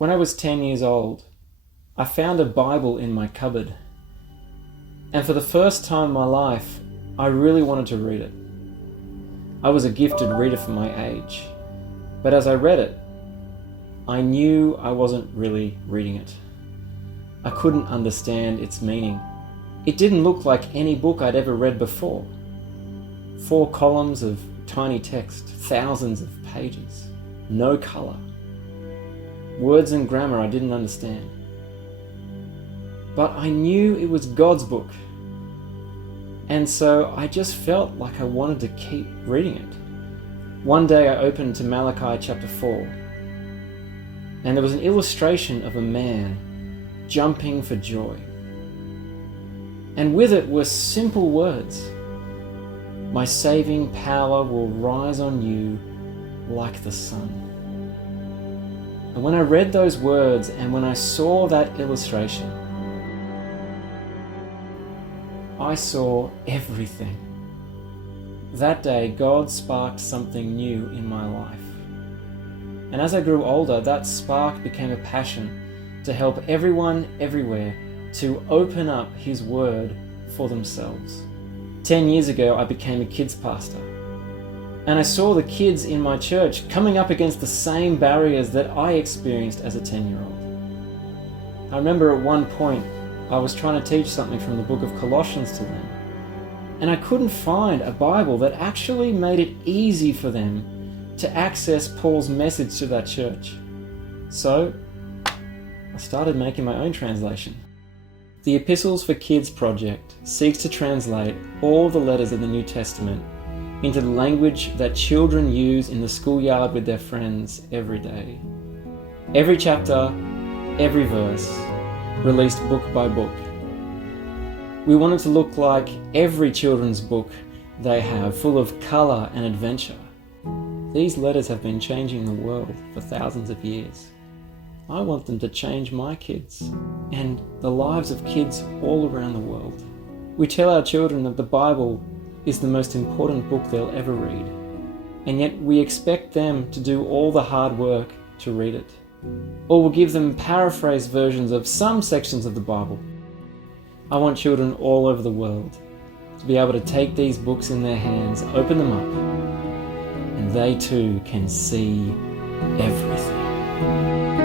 When I was 10 years old, I found a Bible in my cupboard. And for the first time in my life, I really wanted to read it. I was a gifted reader for my age, but as I read it, I knew I wasn't really reading it. I couldn't understand its meaning. It didn't look like any book I'd ever read before. 4 columns of tiny text, thousands of pages, no colour. Words and grammar I didn't understand. But I knew it was God's book. And so I just felt like I wanted to keep reading it. One day I opened to Malachi chapter 4, and there was an illustration of a man jumping for joy. And with it were simple words. My saving power will rise on you like the sun. And when I read those words and when I saw that illustration, I saw everything. That day, God sparked something new in my life. And as I grew older, that spark became a passion to help everyone everywhere to open up His Word for themselves. 10 years ago, I became a kids pastor. And I saw the kids in my church coming up against the same barriers that I experienced as a 10-year-old. I remember at one point, I was trying to teach something from the book of Colossians to them, and I couldn't find a Bible that actually made it easy for them to access Paul's message to that church. So I started making my own translation. The Epistles for Kids project seeks to translate all the letters of the New Testament into the language that children use in the schoolyard with their friends every day. Every chapter, every verse, released book by book. We want it to look like every children's book they have, full of colour and adventure. These letters have been changing the world for thousands of years. I want them to change my kids and the lives of kids all around the world. We tell our children that the Bible is the most important book they'll ever read, and yet we expect them to do all the hard work to read it. Or we'll give them paraphrased versions of some sections of the Bible. I want children all over the world to be able to take these books in their hands, open them up, and they too can see everything.